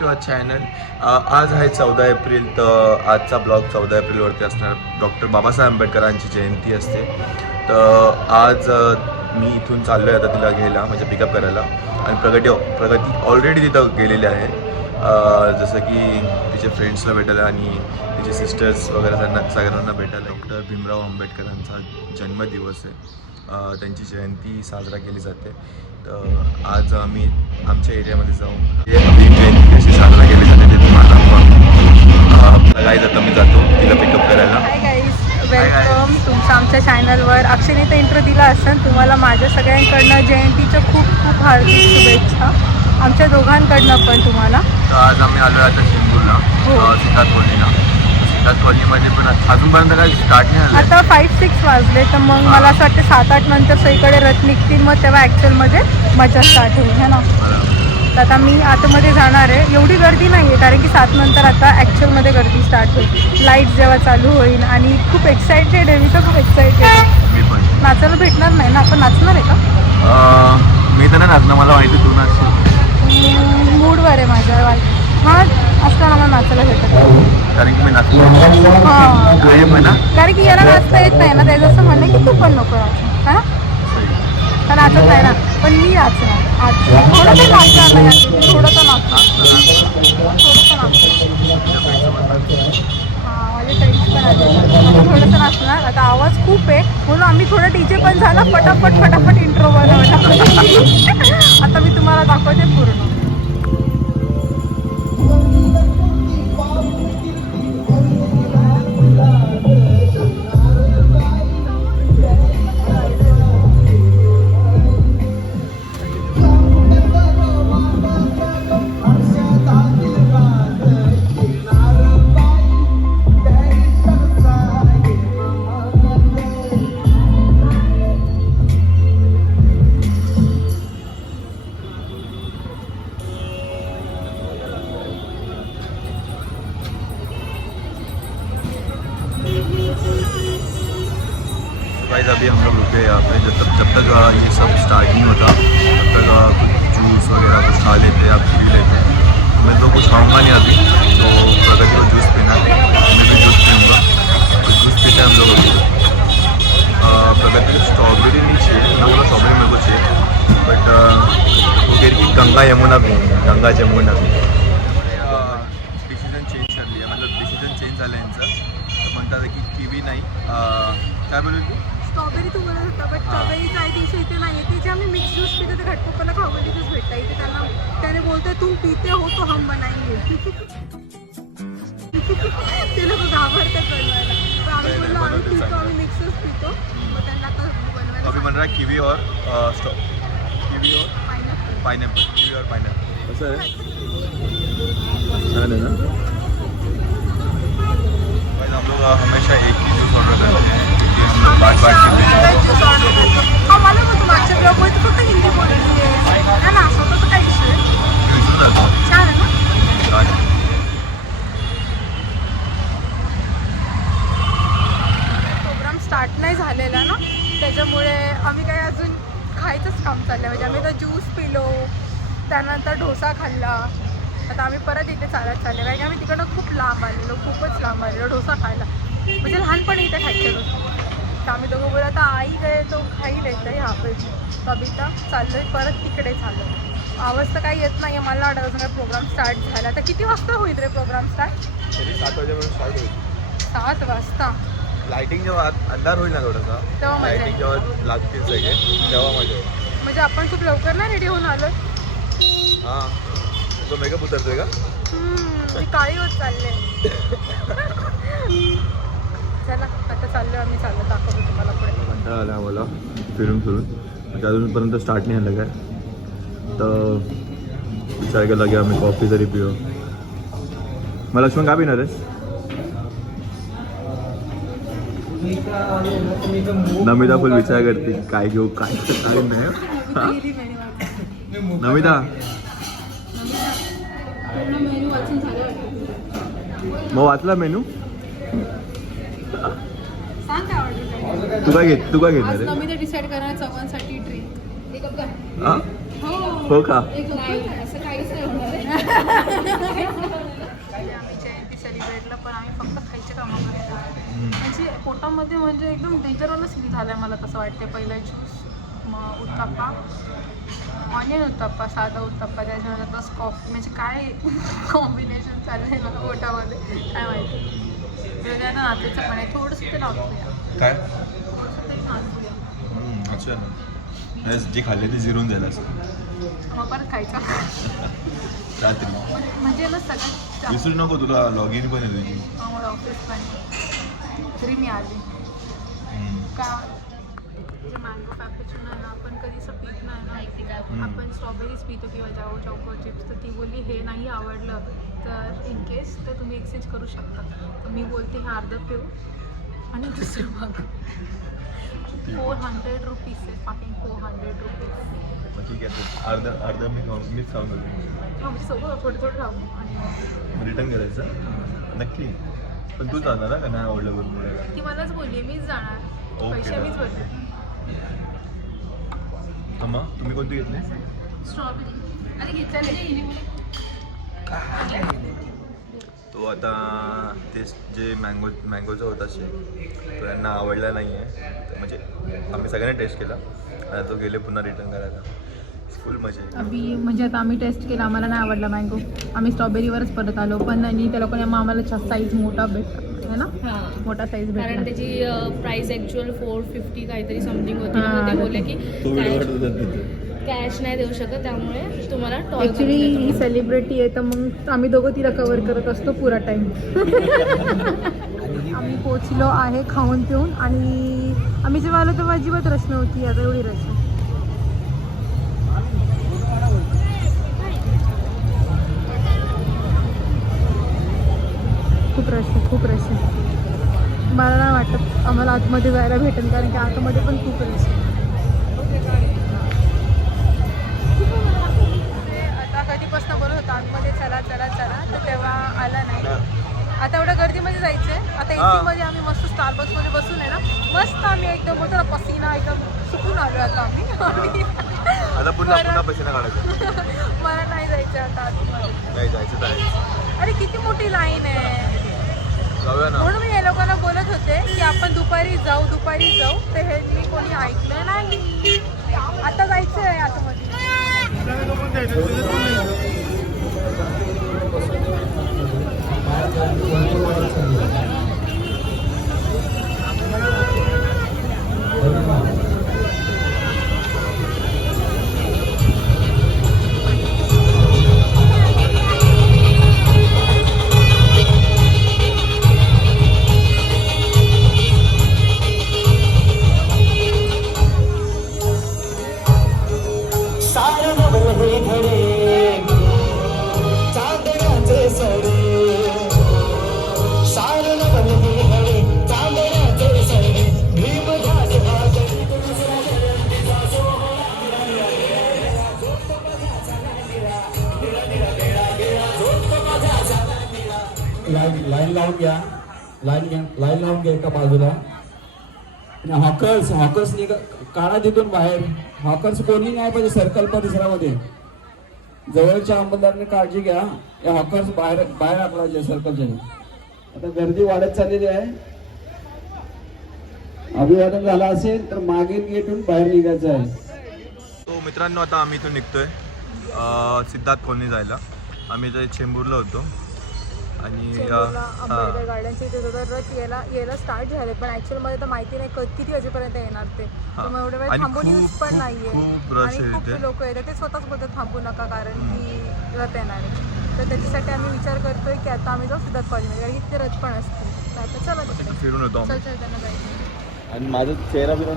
To our channel. आज आहे 14 April. तर आजचा ब्लॉग 14 एप्रिलवरती असणार. डॉक्टर बाबासाहेब आंबेडकरांची जयंती असते. तर आज मी इथून चाललो आहे आता तिला घ्यायला, म्हणजे पिकअप करायला. आणि प्रगती ऑलरेडी तिथं गेलेली आहे. जसं की तिचे फ्रेंड्सला भेटायला आणि तिचे सिस्टर्स वगैरे सगळ्यांना भेटायला. डॉक्टर भीमराव आंबेडकरांचा जन्मदिवस आहे. त्यांची जयंती साजरा केली जाते. तर आज आम्ही आमच्या एरियामध्ये जाऊन जयंती कशी साजरा केली जाते ते तुम्हाला गाईज आता मी जातो तिला पिकअप करायला. हाय गाईज, वेलकम तुमचं आमच्या चॅनलवर. अक्षयने तर इंट्रो दिला असेल. तुम्हाला माझ्या सगळ्यांकडनं जयंतीच्या खूप खूप हार्दिक शुभेच्छा. आमच्या दोघांकडनं पण तुम्हाला. तर आज आम्ही आलो आता शिंगूरला, सिद्धार्थ कॉलनीला. सिद्धार्थ कॉलनीमध्ये पण अजूनपर्यंत काही स्टार्ट नाही झालं. आता 5-6 वाजले, तर मग मला असं वाटतं 7-8 नंतर सगळीकडे रथ निघतील, मग तेव्हा ॲक्च्युअलमध्ये मजा स्टार्ट होईल है ना. तर आता मी आतमध्ये जाणार आहे. एवढी गर्दी नाही आहे कारण की 7 नंतर आता ॲक्च्युअलमध्ये गर्दी स्टार्ट होईल, लाईट जेव्हा चालू होईल. आणि खूप एक्सायटेड आहे, मी तर खूप एक्सायटेड आहे. मी पण नाचायला भेटणार नाही ना, आपण नाचणार आहे का? मी तर नाही नाचणार, मला माहिती तू नाचतो. मूडवर आहे माझ्या. हां असताना मला नाचायला भेटत कारण की मी नाचतो. हां ना, कारण की याला नाचता येत नाही ना, त्याचं असं म्हणणं की तू पण नको नाच है ना. तर नाचत नाही ना, पण मी नाचणार आज. थोडं तर नाचणार नाही, थोडं तर नाचणार, थोडंसं नाचणार. हां माझे फ्रेंड्स पण आले, थोडंसं नाचणार. आता आवाज खूप आहे म्हणून आम्ही थोडं डीजे पण झाला. फटाफट इंट्रो बनवला. आता मी तुम्हाला दाखवते पूर्ण. गाइस अभी हम लोग रुके यहाँ पे. जब तक ये सब स्टार्टिंग होता तब तक कुछ जूस वगैरह कुछ खा लेते, आप पी लेते. मैं तो कुछ खाऊंगा नहीं अभी, तो प्रगति को जूस पीना है, मैं भी जूस पीऊँगा. तो जूस पीते हम लोग अभी. प्रगति को स्ट्रॉबेरी नहीं चाहिए ना, बोला स्ट्रॉबेरी मेरे को चाहिए. बट वो कह रही गंगा यमुना भी, गंगा जमुना भी. डिसिजन चेंज कर लिया, मतलब डिसिजन चेंज झालं यांचं. तर म्हणतात की किवी नाही, काय बोलू तू? स्ट्रॉबेरी तू बोलत होता, बट स्ट्रॉबेरीचा आय थिंक इथे नाही आहे. ते जे आम्ही मिक्स ज्यूस पितो ते घटपप्पाला खावली ज्यूस भेटता इथे. त्याने बोलतोय तुम पीते हो तो हम बनाएंगे. ते लोक घाबरतात बनवायला, पण आम्ही बोललो आम्ही पितो, आम्ही मिक्सच पितो. मग त्यांना आता बनवायला अभी बन रहा है किवी और पाइनएप्पल. किवी और पाइनएप्पल कसं आहे? छान आहे ना. हम लोग हमेशा एक ही जूस ऑर्डर करते हैं, बाट हा मला मग मागच्या ब्लॉगमध्ये तर फक्त हिंदी बोलली आहे ना, स्वतःचा काय विषय छान आहे ना. प्रोग्राम स्टार्ट नाही झालेला ना, त्याच्यामुळे आम्ही काही अजून खायचंच काम चाललं. म्हणजे आम्ही तर ज्यूस पिलो, त्यानंतर डोसा खाल्ला. आता आम्ही परत इथे चालत चालले कारण की आम्ही तिकडनं खूप लांब आलेलो, खूपच लांब आलेलो डोसा खायला. म्हणजे लहानपणी इथे खायचे डोसा. तर आम्ही दोघं बोललो आता आई गए तो खाई लेतं ह्या पे. तर आम्ही तर चाललो आहे परत तिकडे चाललो. आवाज तर काही येत नाही आहे, मला वाटत अजून काय प्रोग्राम स्टार्ट झाला. तर किती वाजता होईल रे प्रोग्राम स्टार्ट? 7 वाजेपर्यंत स्टार्ट होईल. 7 वाजता. लाइटिंग जेव्हा अंधार होईल ना थोडासा, तेव्हा मजा लाइटिंग जेव्हा लागतील सगळे तेव्हा मजा येईल. म्हणजे आपण खूप लवकर नाही रेडी होऊन आलो. हां तो मेकअप उतरतोय का? मी काळी होत चालले. चला आता चाललो आम्ही, चाललो दाखवतो तुम्हाला पुढे. कंटाळा आला आम्हाला फिरून म्हणजे अजूनपर्यंत स्टार्ट नाही झालं काय. तर विचार केला की आम्ही कॉफी तरी पिऊ. मला लक्ष्मण का पिणार आहेस? नमिता फुल विचार करते काय घेऊ काय नाही. नमिता मग वाचला मेनू? सांग काय ऑर्डर तू काय घेणार आहे? नमिता डिसाईड करणार चव्हाणसाठी ट्री. हा? हो का? असं काहीच नाही होणार आम्ही जयंती सेलिब्रेटला पण आम्ही फक्त खायचे कामं करतो म्हणजे पोटामध्ये म्हणजे एकदम डेंजरवाला सीन झालं आहे मला तसं वाटते. पहिलं ज्यूस, मग उत्तप्पा, ऑनियन उत्तप्पा, साधा उत्तप्पा, त्याच्यानंतर बस कॉफी, म्हणजे काय कॉम्बिनेशन चाललं आहे मला पोटामध्ये काय माहिती. वेगळ्यानं नाचेचं पण आहे थोडंसं ते नाचूया काय? थोडंसं तरी नाचूया अच्छा ना, जे खाल्ले ते जिरून जाईल असं मग परत खायचं रात्री. म्हणजे ना सगळ्यात विसरू नको, तुला लॉग इन पण आहे तुझी. मला ऑफिस पण तरी मी आले का जे मँगो फॅपेचिनो आहे ना आपण कधी असं पीत नाही ना, आपण स्ट्रॉबेरीज पितो किंवा जाओ चॉको चिप्स. तर ती बोलली हे नाही आवडलं तर इन केस तर तुम्ही एक्सचेंज करू शकता. तर मी बोलते हे अर्धं पिऊ आणि दुसरं मग 400 रुपीज आहे पाकिंग 400 रुपीज. ठीक आहे, अर्धा मीच खाऊन हां म्हणजे सगळं थोडं राहू आणि रिटर्न करायचं नक्की. पण तू जाणार ना का नाही आवडलं बरोबर? ती मलाच बोलली मीच जाणार, ओके. पैसे मीच भरले. मग तुम्ही कोणती घेतली? स्ट्रॉबेरी अरे घेतलं तो आता ते जे मँगोचा होता शेक तो यांना आवडला नाही आहे. म्हणजे आम्ही सगळ्यांनी टेस्ट केला आणि तो गेले पुन्हा रिटर्न करायला. फुल मजा आहे. अभि म्हणजे आता आम्ही टेस्ट केला, आम्हाला नाही आवडला मँगो, आम्ही स्ट्रॉबेरीवरच परत आलो. पण आणि त्या लोकांनी आम्हाला साईज मोठा भेटला आहे ना, मोठा साईज भेटला. कारण त्याची प्राइस ॲक्च्युअल 450 काहीतरी समथिंग होती ना. ते बोलले की कॅश नाही देऊ शकत त्यामुळे तुम्हाला ॲक्च्युली ही सेलिब्रिटी आहे तर मग आम्ही दोघं तिला कवर करत असतो पुरा टाईम. आम्ही पोचलो आहे खाऊन पिऊन आणि आम्ही जेव्हा आलो तेव्हा अजिबात रश नव्हती, आता एवढी रश आहे. खूप रश आहे. मला नाही वाटत आम्हाला आतमध्ये जायला भेटेल कारण की आतमध्ये पण खूप रश आहे. आता कधीपासून बोलत होतो आतमध्ये चला चला चला तर तेव्हा आला नाही. आता एवढ्या गर्दीमध्ये जायचं आहे. आता AC मध्ये आम्ही मस्त स्टारबक्समध्ये बसून आहे ना, मस्त आम्ही एकदम बोलतो ना पसीना एकदम सुकून आलो आता आम्ही. आता पुन्हा पैसे काढायचं. मला नाही जायचं आता आतमध्ये. नाही जायचं तर अरे किती मोठी लाईन आहे. जाऊया ना. म्हणून मी या लोकांना बोलत होते की आपण दुपारी जाऊ तर हे मी कोणी ऐकलं नाही. आता जायचं आहे आतमध्ये. लाईन लावून घ्या एका बाजूला. आणि हॉकर्सनी काढा तिथून बाहेर. हॉकर्स कोणी नाही पाहिजे सर्कल परिसरामध्ये. जवळच्या अंमलदारांनी काळजी घ्या, या हॉकर्स बाहेर टाकला सर्कलच्या. आता गर्दी वाढत चाललेली आहे. अभिवादन झालं असेल तर मागील गेटून बाहेर निघायचं आहे. तो मित्रांनो आता आम्ही इथून निघतोय सिद्धार्थ कॉलनी जायला. आम्ही इथे चेंबूरला होतो आणि आंबेडकर गार्डनच्या इथे रथ यायला स्टार्ट झाले. पण ऍक्च्युअली मला तर माहिती नाही किती वाजेपर्यंत येणार ते. त्यामुळे एवढे वेळ थांबून यूज पण नाहीये आणि खूप लोक येतात. ते स्वतःच बोलतात थांबू नका कारण की रथ येणार आहे. तर त्याच्यासाठी आम्ही विचार करतोय की आता आम्ही जाऊ सिद्धार्थ कॉलनीमध्ये कारण की ते रथ पण असते. तर आता चला तिकडे फिरून येतो चल त्यांना जायचं. आणि माझा चेहरा बिरा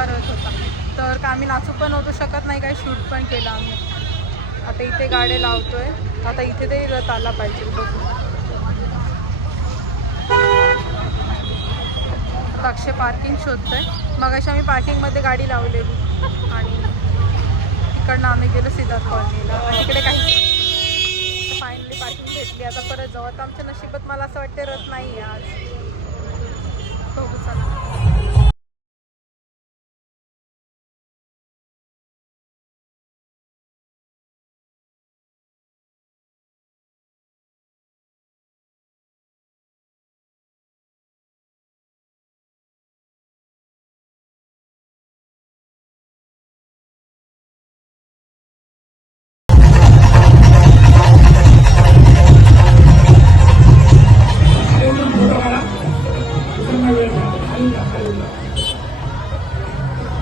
मोठा रथ होता, तर का आम्ही नाचू पण होतो शकत नाही, काही शूट पण केलं आम्ही. आता इथे गाड्या लावतोय, आता इथे तरी रथ आला पाहिजे. बघू आता अक्षय पार्किंग शोधतोय. मगाशी आम्ही पार्किंगमध्ये गाडी लावलेली आणि तिकडनं आम्ही गेलो सिद्धार्थ कॉलनीला. तिकडे काही फायनली पार्किंग भेटली. आता परत जाऊ. आता आमच्या नशिबात मला असं वाटतं रथ नाही आहे आज. बघू चला.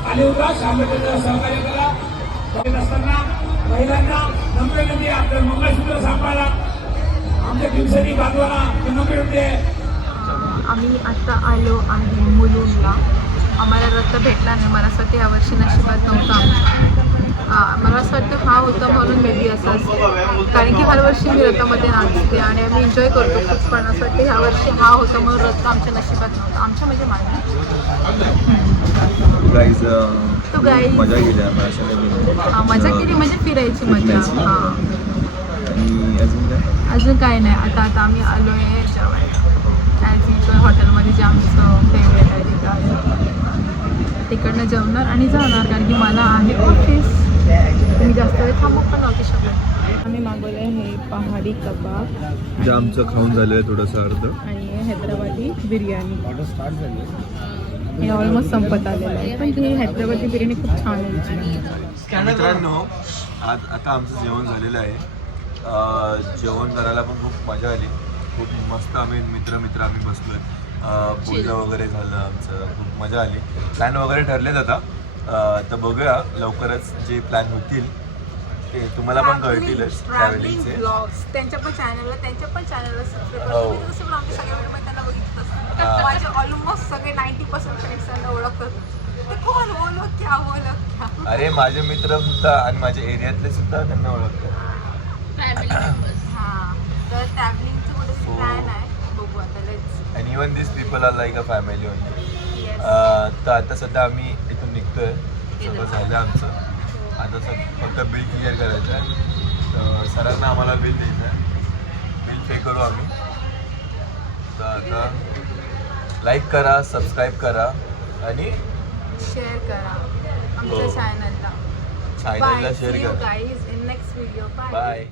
आणि उल्हास आंबेडकरांना सहकार्य करा. बघत असताना महिलांना नम्र विनंती, आपलं मंगळसूत्र सांभाळा. आमच्या दिवसांनी बांधवाला नम्र विनंती आहे. आम्ही आत्ता आलो आहे मुलुंडला. आम्हाला रथ भेटला नाही. मला असं वाटतं यावर्षी नशिबात नव्हतं आमच्या. मला असं वाटतं हा होता म्हणून मे बी असं असेल, कारण की हर वर्षी मी रथामध्ये नाचते आणि आम्ही एन्जॉय करतो खूप. पण असं वाटतं ह्या वर्षी हा होता म्हणून रथ आमच्या नशिबात नव्हता. आमच्या म्हणजे माझ्या गाईज तो गाईज मजा केली आम्ही अशा काही मजा केली म्हणजे फिरायची मजा. हां, आणि अजून काय अजून काय नाही. आता आम्ही आलो आहे जेवायला ॲज युजल हॉटेलमध्ये, जे आमचं फेवरेट आहे तिथं आलो. तिकडनं जेवणार आणि जाणार, कारण की मला आहे ऑफिस. मी जास्त वेळ थांबू पण नव्हती शकत. आम्ही मागवलं आहे हे पहाडी कबाब जे आमचं खाऊन झालं आहे थोडंसं अर्ध. आणि हैदराबादी बिर्याणी. हे ऑलमोस्ट संपत आलेलं आहे, पण ही हैदराबादी बिर्याणी खूप छान होती. मित्रांनो, आता आमचं जेवण झालेलं आहे. जेवण करायला पण खूप मजा आली. खूप मस्त आम्ही मित्र आम्ही बसलोय. बोलणं वगैरे झालं आमचं, खूप मजा आली. प्लॅन वगैरे ठरलेत आता. तर बघूया लवकरच जे प्लॅन होतील ते तुम्हाला पण कळतीलच. ट्रॅव्हलिंगचे त्यांच्या पण चॅनलला सबस्क्राईब हो. करा. जसं आम्ही सगळ्या व्हिडिओमध्ये त्यांना बघितलं असतं. माझे ऑलमोस्ट सगळे 90% फ्रेंड्स त्यांना ओळखतात. ते कोण बोलो क्या. अरे माझे मित्र सुद्धा आणि माझ्या एरियातले सुद्धा त्यांना ओळखतात. हां, तर ट्रॅव्हलिंगचं कुठे प्लॅन आहे, बघू आता. Let's. And even this people are like a family only. तर आता सध्या आम्ही इथून निघतोय. सगळं झालं आमचं. आता फक्त बिल क्लिअर करायचं आहे. तर सरांना आम्हाला बिल द्यायचं आहे. बिल पे करू आम्ही. तर आता लाईक करा, सबस्क्राईब करा आणि शेअर करा आमच्या हो. चॅनलला. चॅनलला शेअर करा. Guys in next video. Bye.